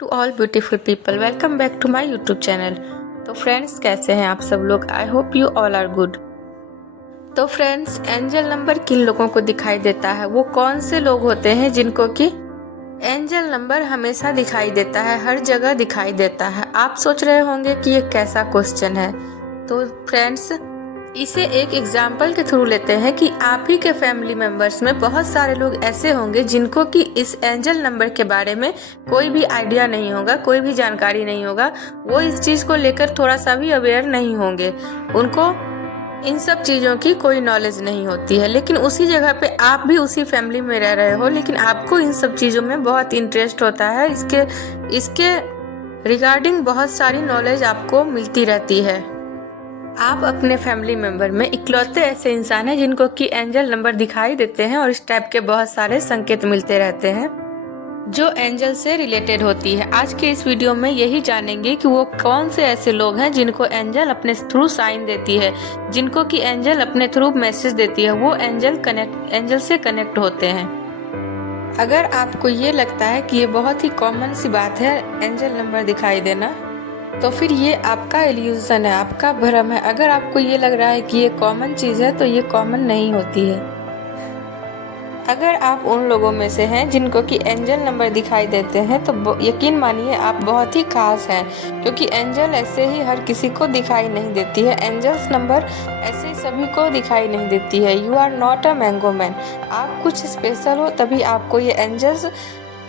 To all beautiful people, welcome back to my YouTube channel. तो friends, कैसे हैं आप सब लोग? I hope you all are good. तो फ्रेंड्स, एंजल नंबर किन लोगों को दिखाई देता है? वो कौन से लोग होते हैं जिनको कि एंजल नंबर हमेशा दिखाई देता है, हर जगह दिखाई देता है? आप सोच रहे होंगे कि ये कैसा क्वेश्चन है। तो फ्रेंड्स, इसे एक एग्जाम्पल के थ्रू लेते हैं कि आप ही के फैमिली मेंबर्स में बहुत सारे लोग ऐसे होंगे जिनको कि इस एंजल नंबर के बारे में कोई भी आइडिया नहीं होगा, कोई भी जानकारी नहीं होगा। वो इस चीज़ को लेकर थोड़ा सा भी अवेयर नहीं होंगे, उनको इन सब चीज़ों की कोई नॉलेज नहीं होती है। लेकिन उसी जगह पे आप भी उसी फैमिली में रह रहे हो, लेकिन आपको इन सब चीज़ों में बहुत इंटरेस्ट होता है। इसके रिगार्डिंग बहुत सारी नॉलेज आपको मिलती रहती है। आप अपने फैमिली मेंबर में इकलौते ऐसे इंसान हैं जिनको कि एंजल नंबर दिखाई देते हैं और इस टाइप के बहुत सारे संकेत मिलते रहते हैं जो एंजल से रिलेटेड होती है। आज के इस वीडियो में यही जानेंगे कि वो कौन से ऐसे लोग हैं जिनको एंजल अपने थ्रू साइन देती है, जिनको कि एंजल अपने थ्रू मैसेज देती है। वो एंजल से कनेक्ट होते हैं। अगर आपको ये लगता है कि ये बहुत ही कॉमन सी बात है एंजल नंबर दिखाई देना, तो फिर ये आपका इल्यूजन है, आपका भ्रम है। अगर आपको ये लग रहा है कि ये कॉमन चीज़ है, तो ये कॉमन नहीं होती है। अगर आप उन लोगों में से हैं जिनको कि एंजल नंबर दिखाई देते हैं, तो यकीन मानिए आप बहुत ही खास हैं, क्योंकि एंजल ऐसे ही हर किसी को दिखाई नहीं देती है। एंजल्स नंबर ऐसे ही सभी को दिखाई नहीं देती है। You are not a mango man. आप कुछ स्पेशल हो, तभी आपको ये एंजल्स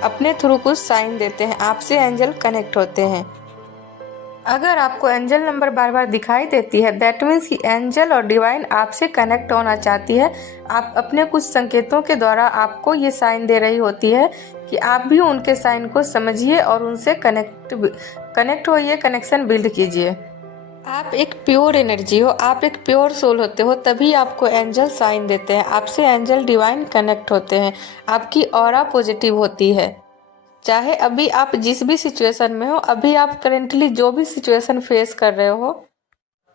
अपने थ्रू कुछ साइन देते हैं, आपसे एंजल कनेक्ट होते हैं। अगर आपको एंजल नंबर बार बार दिखाई देती है, दैट मीन्स कि एंजल और डिवाइन आपसे कनेक्ट होना चाहती है। आप अपने कुछ संकेतों के द्वारा आपको ये साइन दे रही होती है कि आप भी उनके साइन को समझिए और उनसे कनेक्ट होइए, कनेक्शन बिल्ड कीजिए। आप एक प्योर एनर्जी हो, आप एक प्योर सोल होते हो, तभी आपको एंजल साइन देते हैं, आपसे एंजल डिवाइन कनेक्ट होते हैं, आपकी ऑरा पॉजिटिव होती है। चाहे अभी आप जिस भी सिचुएशन में हो, अभी आप करेंटली जो भी सिचुएशन फेस कर रहे हो,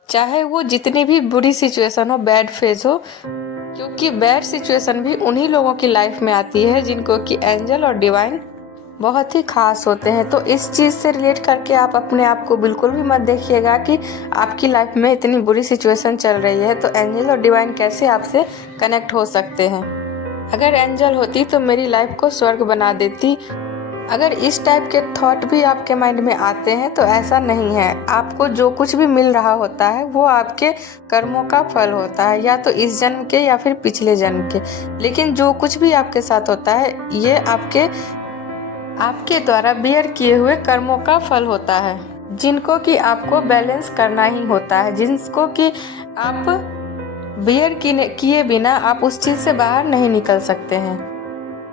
चाहे वो जितनी भी बुरी सिचुएशन हो, बैड फेज हो, क्योंकि बैड सिचुएशन भी उन्हीं लोगों की लाइफ में आती है जिनको कि एंजल और डिवाइन बहुत ही खास होते हैं। तो इस चीज़ से रिलेट करके आप अपने आप को बिल्कुल भी मत देखिएगा कि आपकी लाइफ में इतनी बुरी सिचुएशन चल रही है तो एंजल और डिवाइन कैसे आपसे कनेक्ट हो सकते हैं। अगर एंजल होती तो मेरी लाइफ को स्वर्ग बना देती। अगर इस टाइप के थॉट भी आपके माइंड में आते हैं तो ऐसा नहीं है। आपको जो कुछ भी मिल रहा होता है वो आपके कर्मों का फल होता है, या तो इस जन्म के या फिर पिछले जन्म के। लेकिन जो कुछ भी आपके साथ होता है ये आपके द्वारा बियर किए हुए कर्मों का फल होता है, जिनको कि आपको बैलेंस करना ही होता है, जिनको कि आप बियर किए बिना आप उस चीज़ से बाहर नहीं निकल सकते हैं।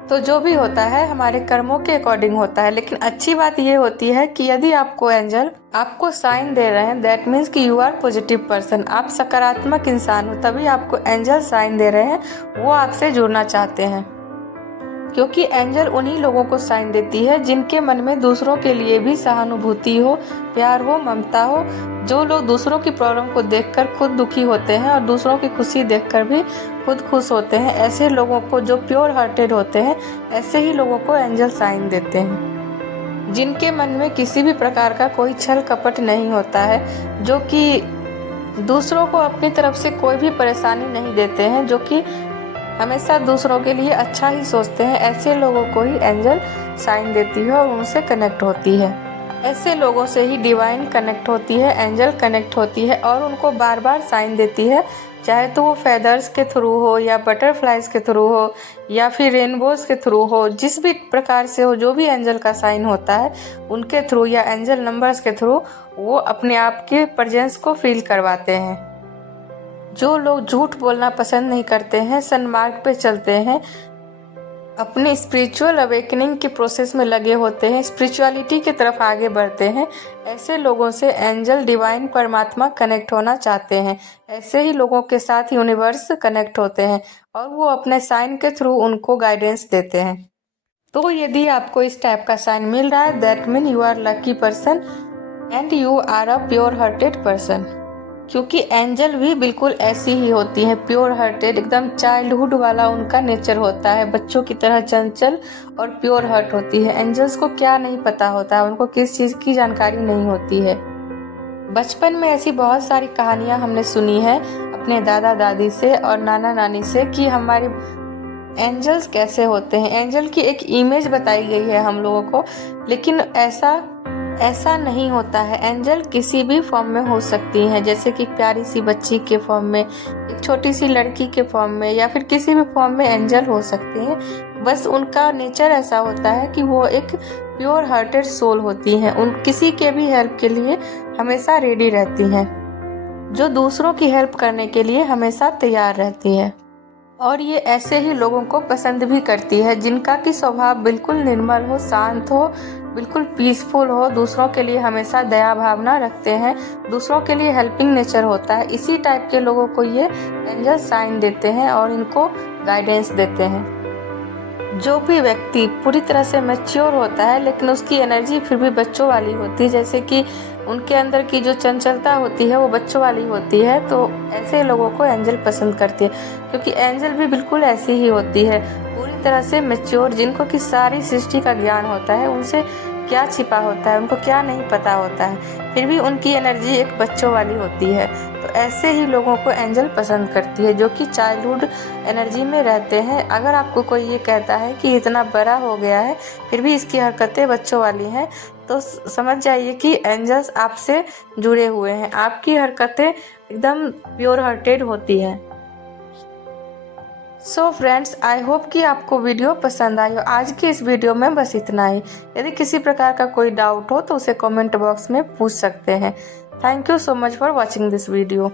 तो जो भी होता है हमारे कर्मों के अकॉर्डिंग होता है। लेकिन अच्छी बात ये होती है कि यदि आपको एंजल आपको साइन दे रहे हैं, दैट मीन्स कि यू आर पॉजिटिव पर्सन, आप सकारात्मक इंसान हो, तभी आपको एंजल साइन दे रहे हैं, वो आपसे जुड़ना चाहते हैं। क्योंकि एंजल उन्हीं लोगों को साइन देती है जिनके मन में दूसरों के लिए भी सहानुभूति हो, प्यार हो, ममता हो, जो लोग दूसरों की प्रॉब्लम को देखकर खुद दुखी होते हैं और दूसरों की खुशी देखकर भी खुद खुश होते हैं। ऐसे लोगों को, जो प्योर हार्टेड होते हैं, ऐसे ही लोगों को एंजल साइन देते हैं, जिनके मन में किसी भी प्रकार का कोई छल कपट नहीं होता है, जो कि दूसरों को अपनी तरफ से कोई भी परेशानी नहीं देते हैं, जो कि हमेशा दूसरों के लिए अच्छा ही सोचते हैं। ऐसे लोगों को ही एंजल साइन देती है और उनसे कनेक्ट होती है। ऐसे लोगों से ही डिवाइन कनेक्ट होती है, एंजल कनेक्ट होती है और उनको बार बार साइन देती है, चाहे तो वो फेदर्स के थ्रू हो या बटरफ्लाइज के थ्रू हो या फिर रेनबोज के थ्रू हो, जिस भी प्रकार से हो, जो भी एंजल का साइन होता है उनके थ्रू या एंजल नंबर्स के थ्रू वो अपने आप के प्रेजेंस को फील करवाते हैं। जो लोग झूठ बोलना पसंद नहीं करते हैं, सन्मार्ग पे चलते हैं, अपने स्पिरिचुअल अवेकनिंग के प्रोसेस में लगे होते हैं, स्पिरिचुअलिटी की तरफ आगे बढ़ते हैं, ऐसे लोगों से एंजल डिवाइन परमात्मा कनेक्ट होना चाहते हैं। ऐसे ही लोगों के साथ यूनिवर्स कनेक्ट होते हैं और वो अपने साइन के थ्रू उनको गाइडेंस देते हैं। तो यदि आपको इस टाइप का साइन मिल रहा है, that mean you are lucky person and you are a pure hearted person. क्योंकि एंजल भी बिल्कुल ऐसी ही होती है, प्योर हार्टेड, एकदम चाइल्डहुड वाला उनका नेचर होता है, बच्चों की तरह चंचल और प्योर हार्ट होती है। एंजल्स को क्या नहीं पता होता है, उनको किस चीज़ की जानकारी नहीं होती है। बचपन में ऐसी बहुत सारी कहानियाँ हमने सुनी है अपने दादा दादी से और नाना नानी से कि हमारे एंजल्स कैसे होते हैं। एंजल की एक इमेज बताई गई है हम लोगों को, लेकिन ऐसा नहीं होता है। एंजल किसी भी फॉर्म में हो सकती हैं, जैसे कि प्यारी सी बच्ची के फॉर्म में, एक छोटी सी लड़की के फॉर्म में, या फिर किसी भी फॉर्म में एंजल हो सकते हैं। बस उनका नेचर ऐसा होता है कि वो एक प्योर हार्टेड सोल होती हैं। उन किसी के भी हेल्प के लिए हमेशा रेडी रहती हैं, जो दूसरों की हेल्प करने के लिए हमेशा तैयार रहती है। और ये ऐसे ही लोगों को पसंद भी करती है जिनका कि स्वभाव बिल्कुल निर्मल हो, शांत हो, बिल्कुल पीसफुल हो, दूसरों के लिए हमेशा दया भावना रखते हैं, दूसरों के लिए हेल्पिंग नेचर होता है। इसी टाइप के लोगों को ये एंजल साइन देते हैं और इनको गाइडेंस देते हैं। जो भी व्यक्ति पूरी तरह से मैच्योर होता है लेकिन उसकी एनर्जी फिर भी बच्चों वाली होती है, जैसे कि उनके अंदर की जो चंचलता होती है वो बच्चों वाली होती है, तो ऐसे लोगों को एंजल पसंद करती है। क्योंकि एंजल भी बिल्कुल ऐसी ही होती है, पूरी तरह से मैच्योर, जिनको कि सारी सृष्टि का ज्ञान होता है, उनसे क्या छिपा होता है, उनको क्या नहीं पता होता है, फिर भी उनकी एनर्जी एक बच्चों वाली होती है। तो ऐसे ही लोगों को एंजल पसंद करती है, जो कि चाइल्डहुड एनर्जी में रहते हैं। अगर आपको कोई ये कहता है कि इतना बड़ा हो गया है फिर भी इसकी हरकतें बच्चों वाली हैं, तो समझ जाइए कि एंजल्स आपसे जुड़े हुए हैं, आपकी हरकतें एकदम प्योर हार्टेड होती हैं। सो फ्रेंड्स, आई होप कि आपको वीडियो पसंद आई हो। आज की इस वीडियो में बस इतना ही। यदि किसी प्रकार का कोई डाउट हो तो उसे कमेंट बॉक्स में पूछ सकते हैं। Thank you so much for watching this video.